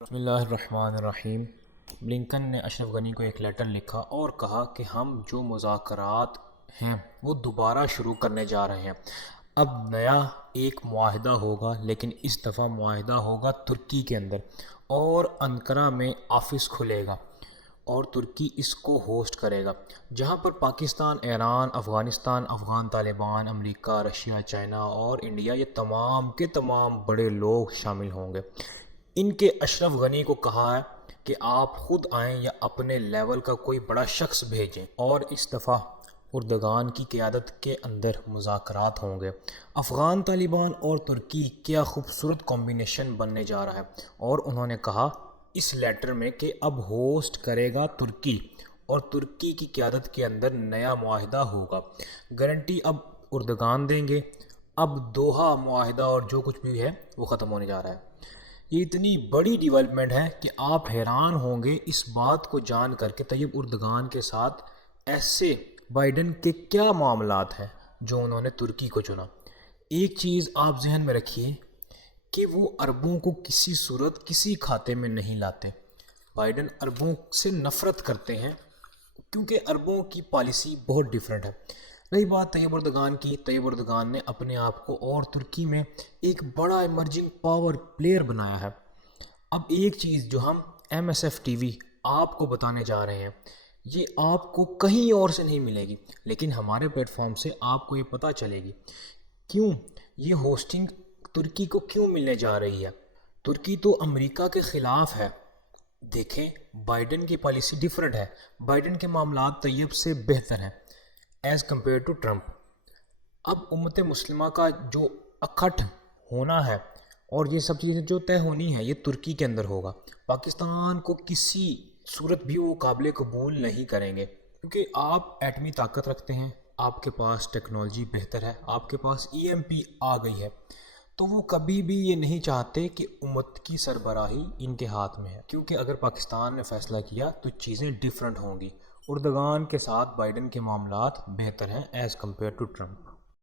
बिस्मिल्लाहिर्रहमानिर्रहीम। ब्लिंकन ने अशरफ गनी को एक लेटर लिखा और कहा कि हम जो मुज़ाकरात हैं वो दोबारा शुरू करने जा रहे हैं। अब नया एक मुआहदा होगा, लेकिन इस दफ़ा मुआहदा होगा तुर्की के अंदर और अंकारा में ऑफ़िस खुलेगा और तुर्की इसको होस्ट करेगा, जहां पर Pakistan, Iran, Afghanistan, Afghan Taliban, America, Russia, China और इंडिया, ये तमाम के तमाम बड़े लोग शामिल होंगे। इनके अशरफ गनी को कहा है कि आप ख़ुद आएँ या अपने लेवल का कोई बड़ा शख्स भेजें, और इस दफ़ा उर्दगान की क़यादत के अंदर मुज़ाकरात होंगे। अफ़गान तालिबान और तुर्की क्या खूबसूरत कॉम्बिनेशन बनने जा रहा है। और उन्होंने कहा इस लेटर में कि अब होस्ट करेगा तुर्की और तुर्की की क़यादत के अंदर नया मुआहदा होगा। गारंटी अब उर्दगान देंगे। अब दोहा मुआहदा और जो कुछ भी है वो ख़त्म होने जा रहा है। ये इतनी बड़ी डेवलपमेंट है कि आप हैरान होंगे इस बात को जान करके तैयब उर्दगान के साथ ऐसे बाइडन के क्या मामलात हैं जो उन्होंने तुर्की को चुना। एक चीज़ आप जहन में रखिए कि वो अरबों को किसी सूरत किसी खाते में नहीं लाते। बाइडन अरबों से नफ़रत करते हैं क्योंकि अरबों की पॉलिसी बहुत डिफरेंट है। रही बात तैयब उर्दगान की, तैयब उर्दगान ने अपने आप को और तुर्की में एक बड़ा इमर्जिंग पावर प्लेयर बनाया है। अब एक चीज़ जो हम MSF TV आपको बताने जा रहे हैं, ये आपको कहीं और से नहीं मिलेगी, लेकिन हमारे प्लेटफॉर्म से आपको ये पता चलेगी। क्यों ये होस्टिंग तुर्की को क्यों मिलने जा रही है। तुर्की तो अमेरिका के ख़िलाफ़ है। देखें, बाइडन की पॉलिसी डिफरेंट है। बाइडन के मामलात तैयब से बेहतर हैं एज़ कम्पेयर टू ट्रंप। अब उम्मत मुस्लिमा का जो इकट्ठ होना है और ये सब चीज़ें जो तय होनी है, ये तुर्की के अंदर होगा। पाकिस्तान को किसी सूरत भी वो काबिल कबूल नहीं करेंगे, क्योंकि आप एटमी ताकत रखते हैं, आपके पास टेक्नोलॉजी बेहतर है, आपके पास EMP आ गई है, तो वो कभी भी ये नहीं चाहते कि उम्मत की सरबराही इनके हाथ में है, क्योंकि अगर पाकिस्तान ने फ़ैसला किया तो चीज़ें डिफरेंट होंगी। उर्दगान के साथ बाइडन के मामलात बेहतर हैं एज़ कम्पेयर टू ट्रंप।